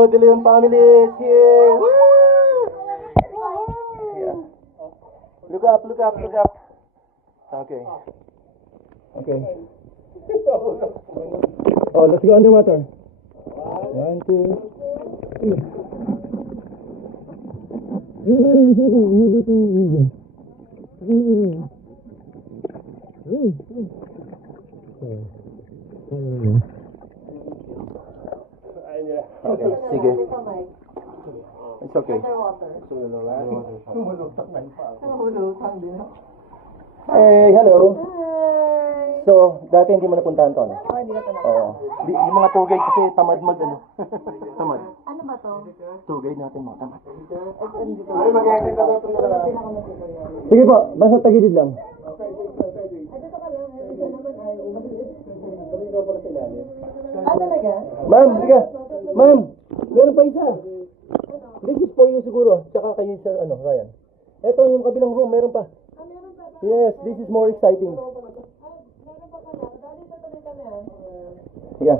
Hello, De Leon family is here. Woo! Yeah. Look up, look up, look up. Okay. Okay. Oh, let's go underwater. 1, 2. Okay, sige. It's okay. Hey, hello. So, dati hindi mo napuntahan to, no? Hindi ka talaga. Oo. Yung mga tour guide kasi tamad ano. Tamad. Ano ba to? Tour guide natin mga tamad. Ay, mag-exit na ito. Sige po, basta tagilid lang. Ah, talaga? Ma'am, sige. Ma'am, meron pa isa. This is for you siguro. Tsaka kayo sa Ryan. Ito yung kabilang room, meron pa. Yes, this is more exciting. Yeah.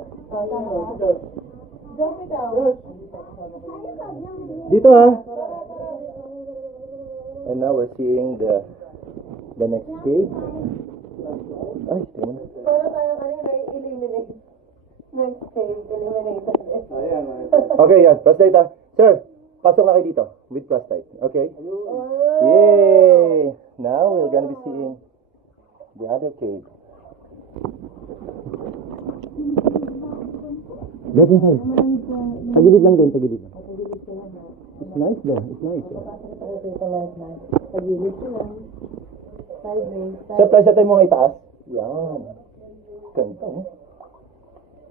Dito ha. And now we're seeing the next cave. Ay, tingnan mo. Para tayo kanina eliminate. Next save, eliminated. Okay, yan. Flashlight ha. Sir, pasok na kayo dito with flashlight. Okay? Yay! Now we're gonna be seeing the other cave. Get inside. Tagilid lang din, tagilid. It's nice there. It's nice. Pag-ilit ko lang. Sideways. Sir, flashlight tayo mga itaas. Yan. Ganda.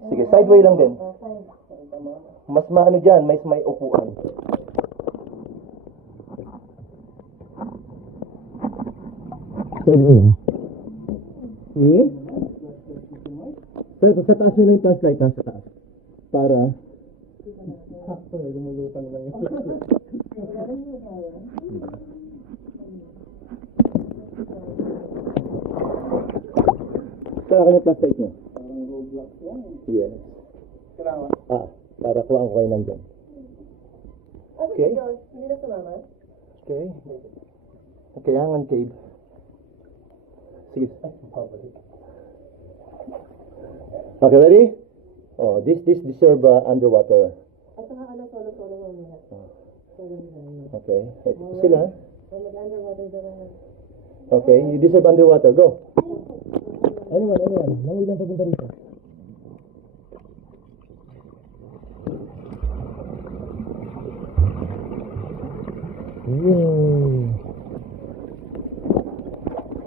Sige, sideway lang din. Mas maano dyan, may upuan. Sideway. See? Pero sa taas nila yung flashlight ha, sa taas. Para lumulutang lang yun. Saan akin yung flashlight nyo? Parang roadblock yan. Yes. Para kuhaan ko kayo nandyan. Okay. Hindi na sumama? Okay. Okay, hangan cave. Sige. Okay, ready? Oh, this deserve underwater. At saka solo mo muna. Okay. Ito sila. Mag-underwater doon. Okay, you deserve underwater. Go. Anyone. Langoy lang papunta rito.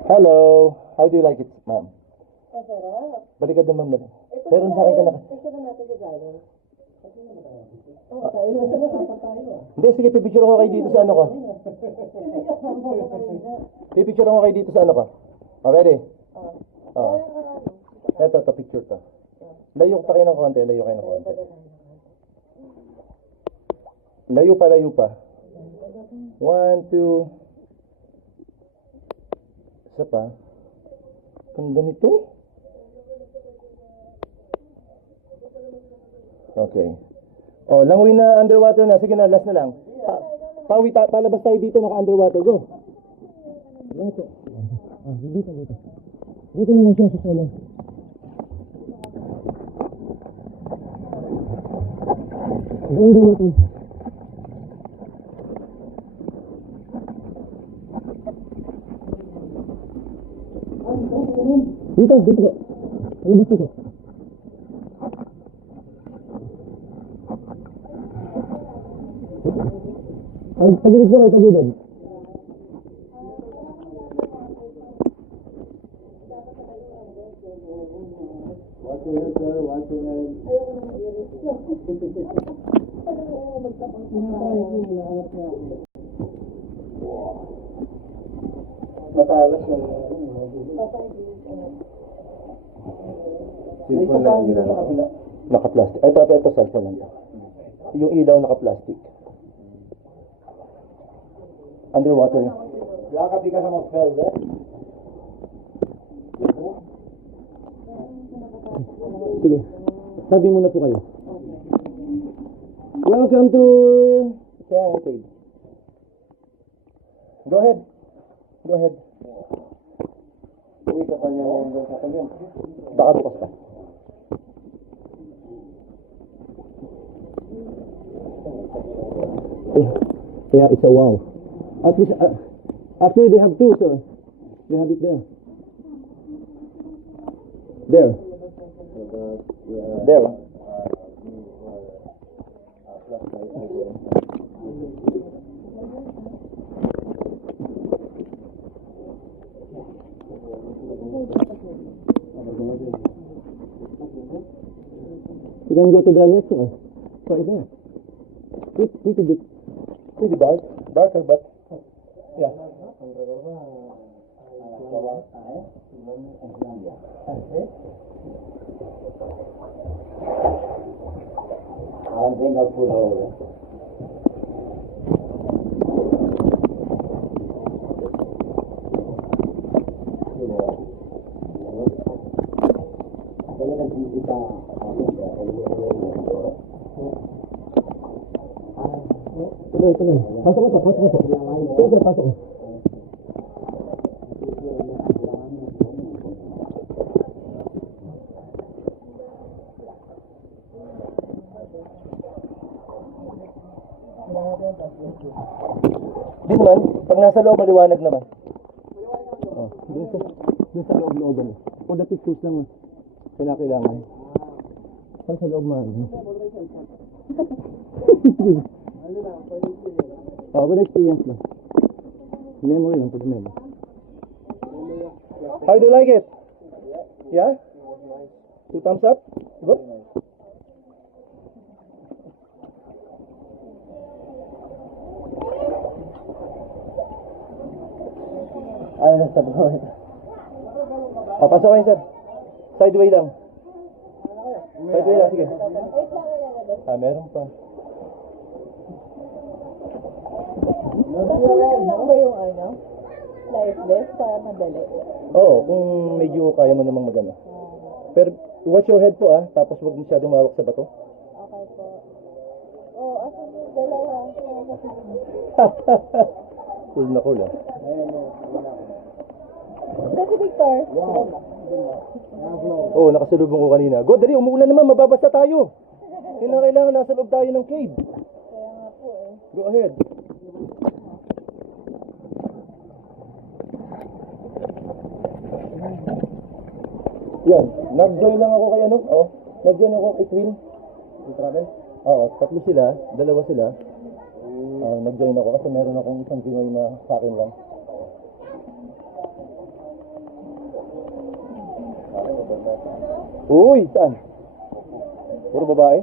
Hello. How do you like it, ma'am? Masarap. Balikan naman ba? Meron sa akin ka na. Picture na natin sa driver. Hindi, sige, pipicture ko kayo dito sa ano ko. Pipicture ko kayo dito sa ano ko. Oh, ready? Oh. Ito, picture to. Layo pa kayo ng konti, layo kayo ng konti. Layo pa. 1, 2. Isa pa. Kung ganito. Okay. Oh, langoy na underwater na. Sige na, last na lang. Palabas tayo dito, naka-underwater. Go. Dito. Dito. Dito na lang siya sa solo. Underwater. Dito. Palabas ko. Tagilid ko kayo, tagilid. Watch your head, sir. Watch your head. Matalas na. Cellphone lang yung naka-plastic. Ito, cellphone lang. Yung ilaw naka-plastic. Underwater. Yakap ka sa mga ferry. Sige. Sabi muna po kayo. Welcome to Kaya Cave. Go ahead. Go ahead. Uwi ka pa niya ngayon doon sa kanyang. Baka bukas pa. Yeah, it's a wow. At least, actually they have two, sir. They have it there. There. There. You can go to the next one. Right there. Pretty dark. Darker, but yeah. I don't think I'll pull over. Tuloy. Pasok ka. Sige, sir, pasok ka. Di naman, pag nasa loob, maliwanag naman. Oh, dun sa loob-looban. For the pictures lang kailangan. Saan sa loob man? Oh, good experience lang. Memory lang, pag memory. How do you like it? Yeah? 2 thumbs up? Good? Ayaw na stop ko. Papasok kayo, sir. Sideway lang. Sideway lang, sige. Meron pa. Ano ba yung ano? Life vest para madali. Oo, kung medyo kaya mo namang magano. Pero watch your head po tapos huwag masyadong mawak sa bato. Okay po. Oh, asan yung dalawa? Cool na cool Si Victor. Oo, nakasalubong ko kanina. Go, dali, umuulan naman, mababasa tayo. Kailangan nasa loob tayo ng cave. Kaya nga po Go ahead. Yan, nag-join lang ako kay ano? Oo, nag-join ako kay Queen. Travel? Oo, 3 sila, 2 sila. Nag-join ako kasi meron akong isang Pinoy na sa akin lang. Uy, saan? Puro babae?